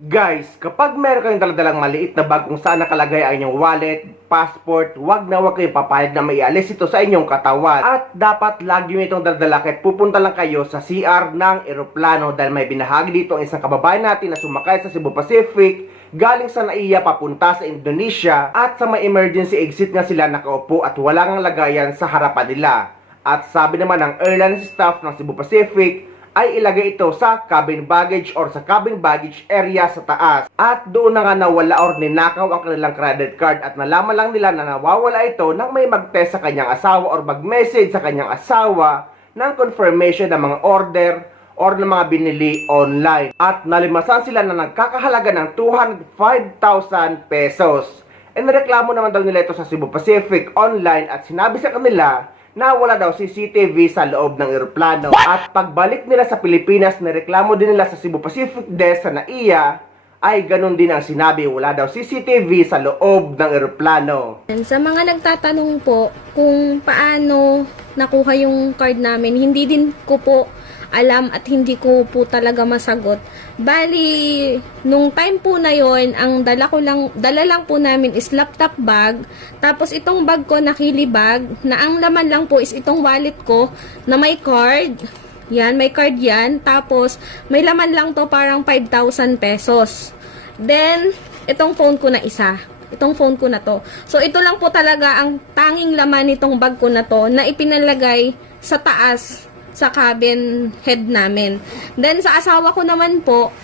Guys, kapag meron kayong daladalang maliit na bag kung saan nakalagay ang inyong wallet, passport, wag kayong papayag na maialis ito sa inyong katawan. At dapat lagi nyo itong daladala kahit pupunta lang kayo sa CR ng eroplano dahil may binahagi dito ang isang kababayan natin na sumakay sa Cebu Pacific galing sa Naiya papunta sa Indonesia at sa may emergency exit nga sila nakaupo at wala ngang lagayan sa harapan nila. At sabi naman ng airline staff ng Cebu Pacific ay ilagay ito sa cabin baggage or sa cabin baggage area sa taas. At doon na nga nawala or ninakaw ang kanilang credit card at nalaman lang nila na nawawala ito nang may mag-test sa kanyang asawa or mag-message sa kanyang asawa ng confirmation ng mga order or ng mga binili online. At nalimasan sila na nagkakahalaga ng 205,000 pesos. E nareklamo naman daw nila ito sa Cebu Pacific online at sinabi sa kanila na wala daw CCTV sa loob ng eroplano. At pagbalik nila sa Pilipinas, nireklamo din nila sa Cebu Pacific Desk sa Naiya, ay ganun din ang sinabi, wala daw CCTV sa loob ng eroplano. Sa mga nagtatanong po kung paano nakuha yung card namin, hindi din ko po alam at hindi ko po talaga masagot. Bali, nung time po na yon, ang dala lang po namin is laptop bag. Tapos itong bag ko na kili bag, na ang laman lang po is itong wallet ko na may card. Yan, may card yan. Tapos, may laman lang to parang 5,000 pesos. Then, itong phone ko na isa. Itong phone ko na to. So, ito lang po talaga ang tanging laman nitong bag ko na to na ipinalagay sa taas sa cabin head namin. Then, sa asawa ko naman po,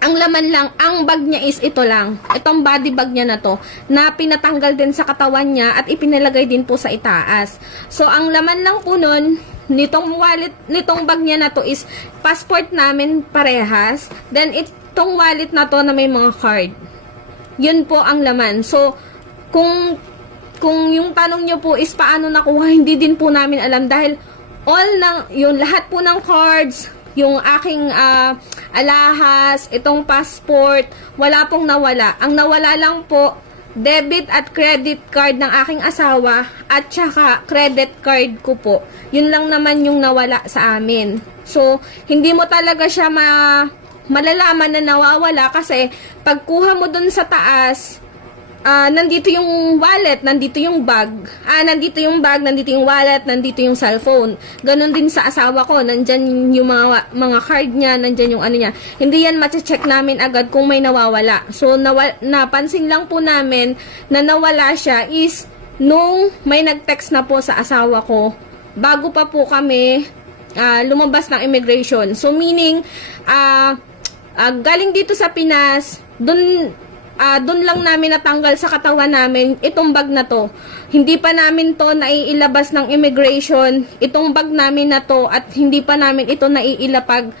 ang laman lang, ang bag niya is ito lang. Itong body bag niya na to, na pinatanggal din sa katawan niya at ipinalagay din po sa itaas. So, ang laman lang po nun, nitong wallet, nitong bag niya na to is passport namin parehas. Then, itong wallet na to na may mga card. Yun po ang laman. So, kung yung tanong niyo po is paano nakuha, hindi din po namin alam dahil yung lahat po ng cards, yung aking alahas, itong passport, wala pong nawala. Ang nawala lang po, debit at credit card ng aking asawa at saka credit card ko po. Yun lang naman yung nawala sa amin. So, hindi mo talaga siya malalaman na nawawala kasi pagkuha mo dun sa taas, nandito yung wallet, nandito yung bag. Nandito yung bag, nandito yung wallet, nandito yung cellphone. Ganon din sa asawa ko, nandyan yung mga card niya, nandyan yung ano niya. Hindi yan mache-check namin agad kung may nawawala. So, napansin lang po namin na nawala siya is nung may nag-text na po sa asawa ko, bago pa po kami lumabas ng immigration. So, meaning, galing dito sa Pinas, doon lang namin natanggal sa katawan namin itong bag na to. Hindi pa namin to naiilabas ng immigration, itong bag namin na to, at hindi pa namin ito naiilapag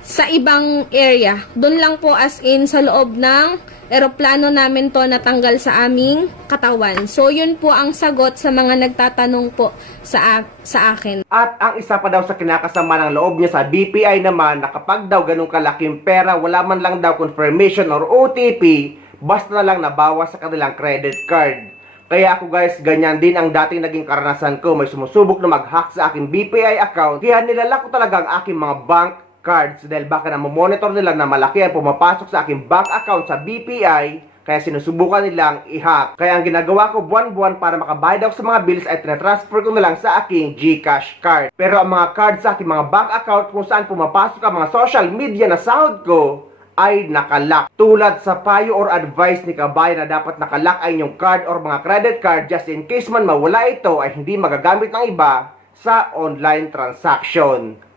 sa ibang area. Doon lang po as in sa loob ng eroplano namin to natanggal sa aming katawan. So, yun po ang sagot sa mga nagtatanong po sa akin. At ang isa pa daw sa kinakasama ng loob niya sa BPI naman na kapag daw ganun kalaking pera, wala man lang daw confirmation or OTP, basta na lang nabawas sa kanilang credit card. Kaya ako guys, ganyan din ang dating naging karanasan ko. May sumusubok na mag-hack sa aking BPI account. Kaya nilalak ko talaga ang aking mga bank cards dahil baka na monitor nila na malaki ang pumapasok sa aking bank account sa BPI. Kaya sinusubukan nilang i-hack. Kaya ang ginagawa ko buwan-buwan para makabayad ako sa mga bills ay transfer ko na lang sa aking GCash card. Pero ang mga cards sa aking mga bank account kung saan pumapasok ang mga social media na sahod ko ay nakalock. Tulad sa payo or advice ni kabayan na dapat nakalock ay inyong card or mga credit card just in case man mawala ito ay hindi magagamit ng iba sa online transaction.